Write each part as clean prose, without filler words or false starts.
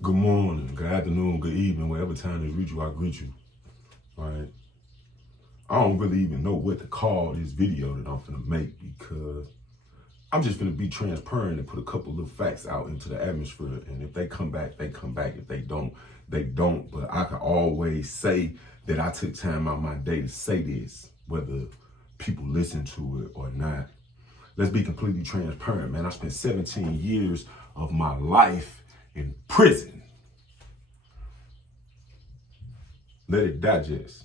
Good morning, good afternoon, good evening, whatever time they reach you, I greet you. Right? I don't really even know what to call this video that I'm finna make because I'm just finna be transparent and put a couple little facts out into the atmosphere. And if they come back, they come back. If they don't, they don't. But I can always say that I took time out of my day to say this, whether people listen to it or not. Let's be completely transparent, man. I spent 17 years of my life in prison. Let it digest.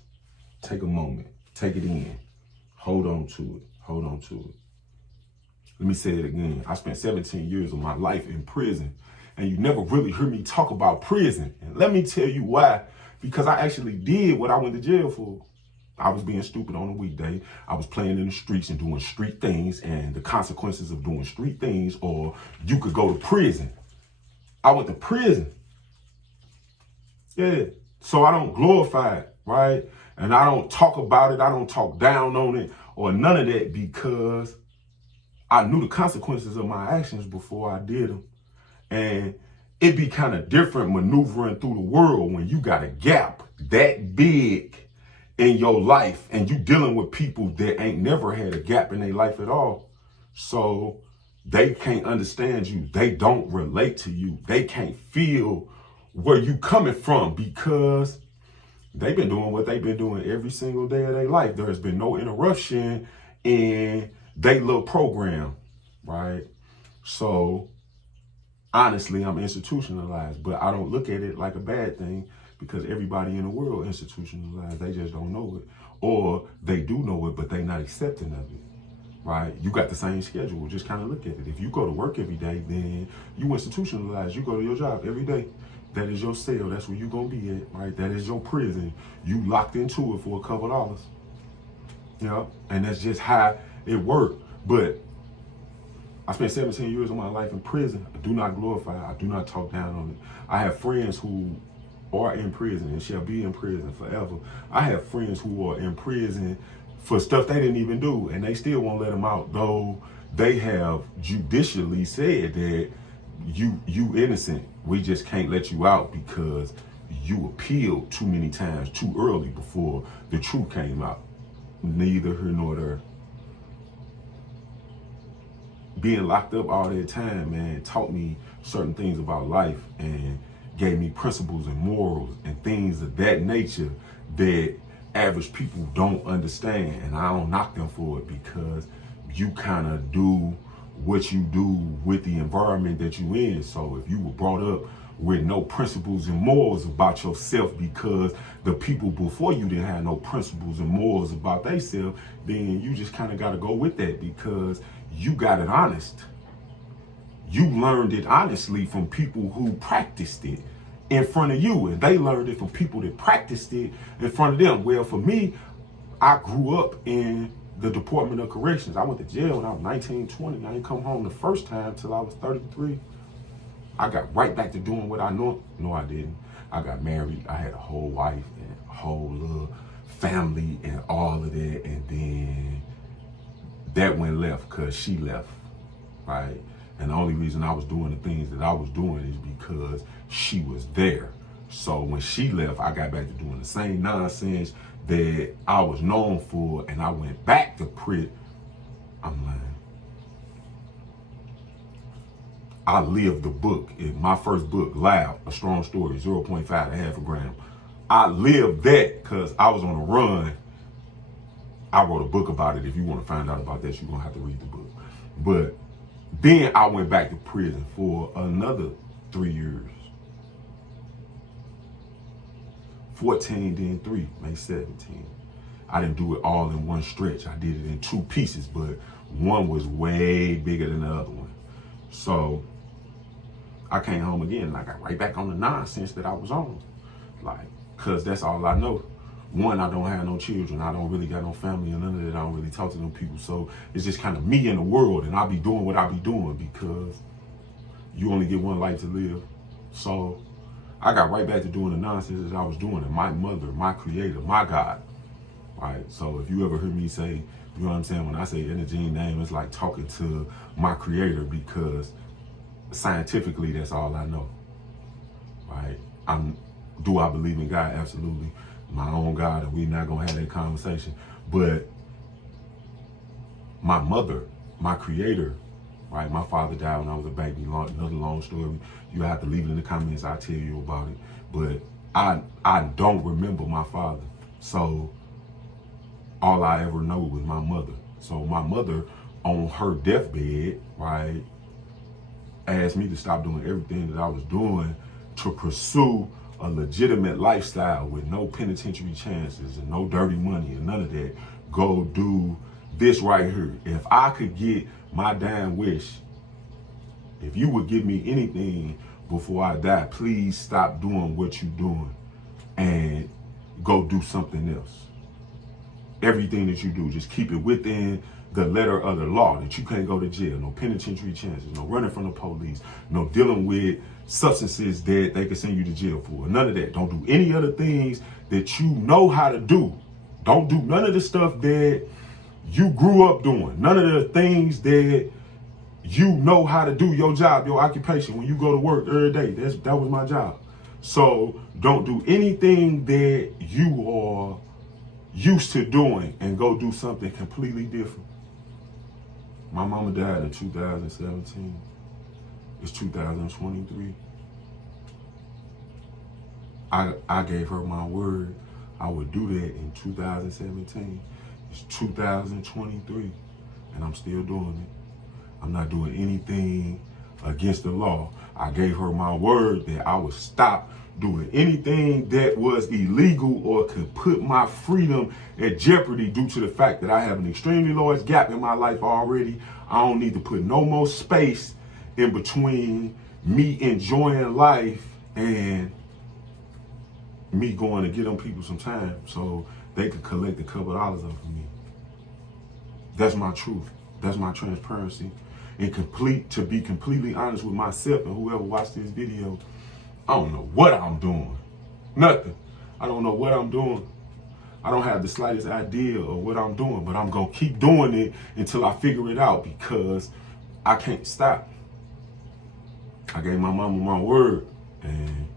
Take a moment. Take it in. Hold on to it. Hold on to it. Let me say it again. I spent 17 years of my life in prison, and you never really heard me talk about prison. And let me tell you why. Because I actually did what I went to jail for. I was being stupid on a weekday. I was playing in the streets and doing street things, and the consequences of doing street things, or you could go to prison. I went to prison. Yeah. So I don't glorify it, right? And I don't talk about it. I don't talk down on it or none of that because I knew the consequences of my actions before I did them. And it'd be kind of different maneuvering through the world when you got a gap that big in your life and you dealing with people that ain't never had a gap in their life at all. So they can't understand you. They don't relate to you. They can't feel where you coming from because they've been doing what they've been doing every single day of their life. There has been no interruption in their little program, right? So honestly, I'm institutionalized, but I don't look at it like a bad thing because everybody in the world institutionalized. They just don't know it, or they do know it, but they not accepting of it. Right? You got the same schedule. Just kind of look at it. If you go to work every day, then you institutionalized. You go to your job every day. That is your cell. That's where you're going to be at, right? That is your prison. You locked into it for a couple dollars. You know? And that's just how it worked. But I spent 17 years of my life in prison. I do not glorify it. I do not talk down on it. I have friends who are in prison and shall be in prison forever. I have friends who are in prison for stuff they didn't even do, and they still won't let them out, though they have judicially said that you innocent. We just can't let you out because you appealed too many times too early before the truth came out. Neither here nor there. Being locked up all that time, man, taught me certain things about life and gave me principles and morals and things of that nature that average people don't understand. And I don't knock them for it because you kind of do what you do with the environment that you in. So if you were brought up with no principles and morals about yourself because the people before you didn't have no principles and morals about themselves, then you just kind of got to go with that because you got it honest. You learned it honestly from people who practiced it in front of you, and they learned it from people that practiced it in front of them. Well, for me, I grew up in the Department of Corrections. I went to jail when I was 19, 20. I didn't come home the first time till I was 33. I got right back to doing what I know. No, I didn't. I got married. I had a whole wife and a whole little family and all of that. And then that went left because she left, right? And the only reason I was doing the things that I was doing is because she was there. So when she left, I got back to doing the same nonsense that I was known for, and I went back to prison. I'm lying. I lived the book. In my first book, Loud, A Strong Story, 0.5 to half a gram. I lived that because I was on a run. I wrote a book about it. If you want to find out about that, you're going to have to read the book. But then I went back to prison for another 3 years. 14, then 3, May 17. I didn't do it all in one stretch. I did it in 2 pieces, but one was way bigger than the other one. So I came home again and I got right back on the nonsense that I was on. Like, cause that's all I know. One, I don't have no children. I don't really got no family and none of that. I don't really talk to them people. So it's just kind of me in the world, and I be doing what I be doing because you only get one life to live. So I got right back to doing the nonsense that I was doing. And my mother, my creator, my God. Right. So if you ever hear me say, you know what I'm saying, when I say energy name, it's like talking to my creator because scientifically, that's all I know. right? Do I believe in God? Absolutely. My own God, and we're not gonna have that conversation. But my mother, my creator, right? My father died when I was a baby. Another long story. You have to leave it in the comments. I'll tell you about it. But I don't remember my father. So all I ever know was my mother. So my mother, on her deathbed, right, asked me to stop doing everything that I was doing to pursue a legitimate lifestyle with no penitentiary chances and no dirty money and none of that. Go do this right here. If I could get my damn wish, if you would give me anything before I die, please stop doing what you're doing and go do something else. Everything that you do, just keep it within the letter of the law, that you can't go to jail, no penitentiary chances, no running from the police, no dealing with substances that they can send you to jail for. None of that. Don't do any other things that you know how to do. Don't do none of the stuff that you grew up doing. None of the things that you know how to do, your job, your occupation. When you go to work every day, that was my job. So don't do anything that you are used to doing and go do something completely different. My mama died in 2017. It's 2023. I gave her my word I would do that in 2017. It's 2023, and I'm still doing it. I'm not doing anything against the law. I gave her my word that I would stop doing anything that was illegal or could put my freedom at jeopardy due to the fact that I have an extremely large gap in my life already. I don't need to put no more space in between me enjoying life and me going to get them people some time so they could collect a couple dollars off of me. That's my truth. That's my transparency. And to be completely honest with myself and whoever watched this video, I don't know what I'm doing. Nothing. I don't know what I'm doing. I don't have the slightest idea of what I'm doing, but I'm going to keep doing it until I figure it out because I can't stop. I gave my mama my word, and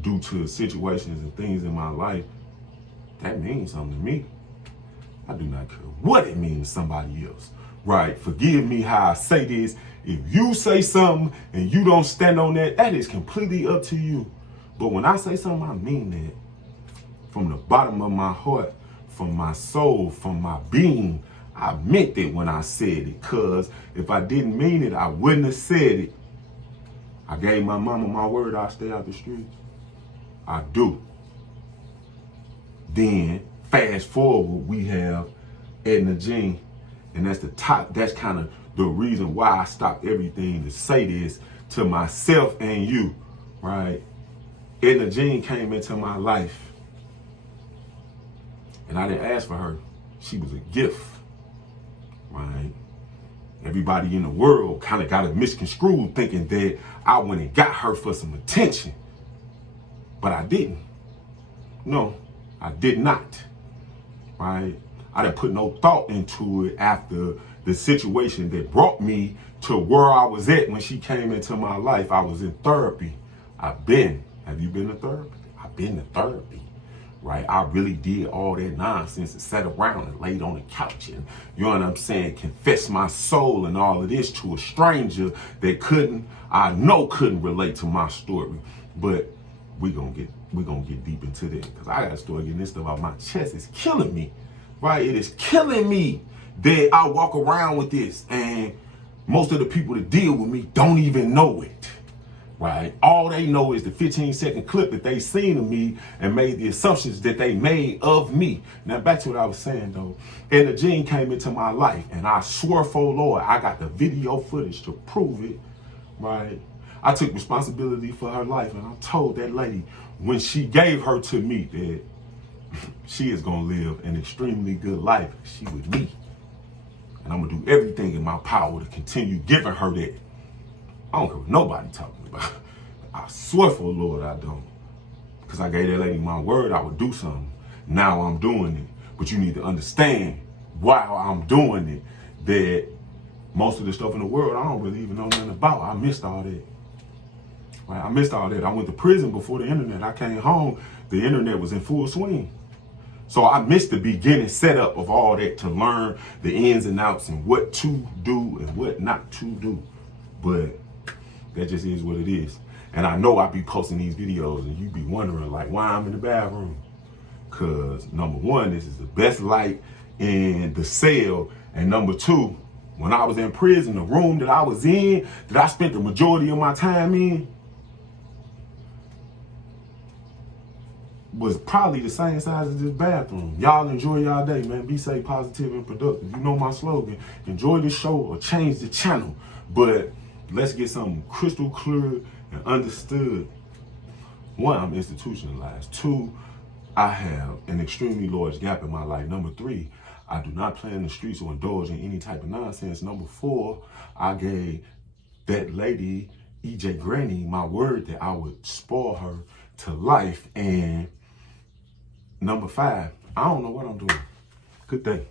due to situations and things in my life, that means something to me. I do not care what it means to somebody else. Right? Forgive me how I say this. If you say something and you don't stand on that, that is completely up to you. But when I say something, I mean that. From the bottom of my heart, from my soul, from my being, I meant it when I said it. Because if I didn't mean it, I wouldn't have said it. I gave my mama my word I'll stay out the streets. I do. Then, fast forward, we have Edna Jean. And that's kind of the reason why I stopped everything to say this to myself and you, right? Edna Jean came into my life, and I didn't ask for her. She was a gift, right? Everybody in the world kind of got it misconstrued thinking that I went and got her for some attention, but I didn't. No, I did not, right? I didn't put no thought into it after the situation that brought me to where I was at when she came into my life. I was in therapy. Have you been to therapy? I've been to therapy, right? I really did all that nonsense and sat around and laid on the couch and, you know what I'm saying, confess my soul and all of this to a stranger that couldn't relate to my story. But we're gonna get deep into that because I gotta start getting this stuff out my chest. It's killing me. Right, it is killing me that I walk around with this, and most of the people that deal with me don't even know it. Right, all they know is the 15-second clip that they seen of me and made the assumptions that they made of me. Now back to what I was saying though, Edna Jean came into my life, and I swear for Lord, I got the video footage to prove it. Right, I took responsibility for her life, and I told that lady when she gave her to me that she is going to live an extremely good life. She with me. And I'm going to do everything in my power to continue giving her that. I don't care what nobody talking about. I swear for the Lord I don't. Because I gave that lady my word I would do something. Now I'm doing it. But you need to understand while I'm doing it that most of the stuff in the world I don't really even know nothing about. I missed all that. Right? I missed all that. I went to prison before the internet. I came home, the internet was in full swing. So I missed the beginning setup of all that to learn the ins and outs and what to do and what not to do. But that just is what it is. And I know I be posting these videos and you be wondering like why I'm in the bathroom. Cause number one, this is the best light in the cell. And number two, when I was in prison, the room that I was in, that I spent the majority of my time in, was probably the same size as this bathroom. Y'all enjoy y'all day, man. Be safe, positive, and productive. You know my slogan. Enjoy the show or change the channel. But let's get something crystal clear and understood. One, I'm institutionalized. Two, I have an extremely large gap in my life. Number three, I do not play in the streets or indulge in any type of nonsense. Number four, I gave that lady, EJ Granny, my word that I would spoil her to life. And number five, I don't know what I'm doing. Good day.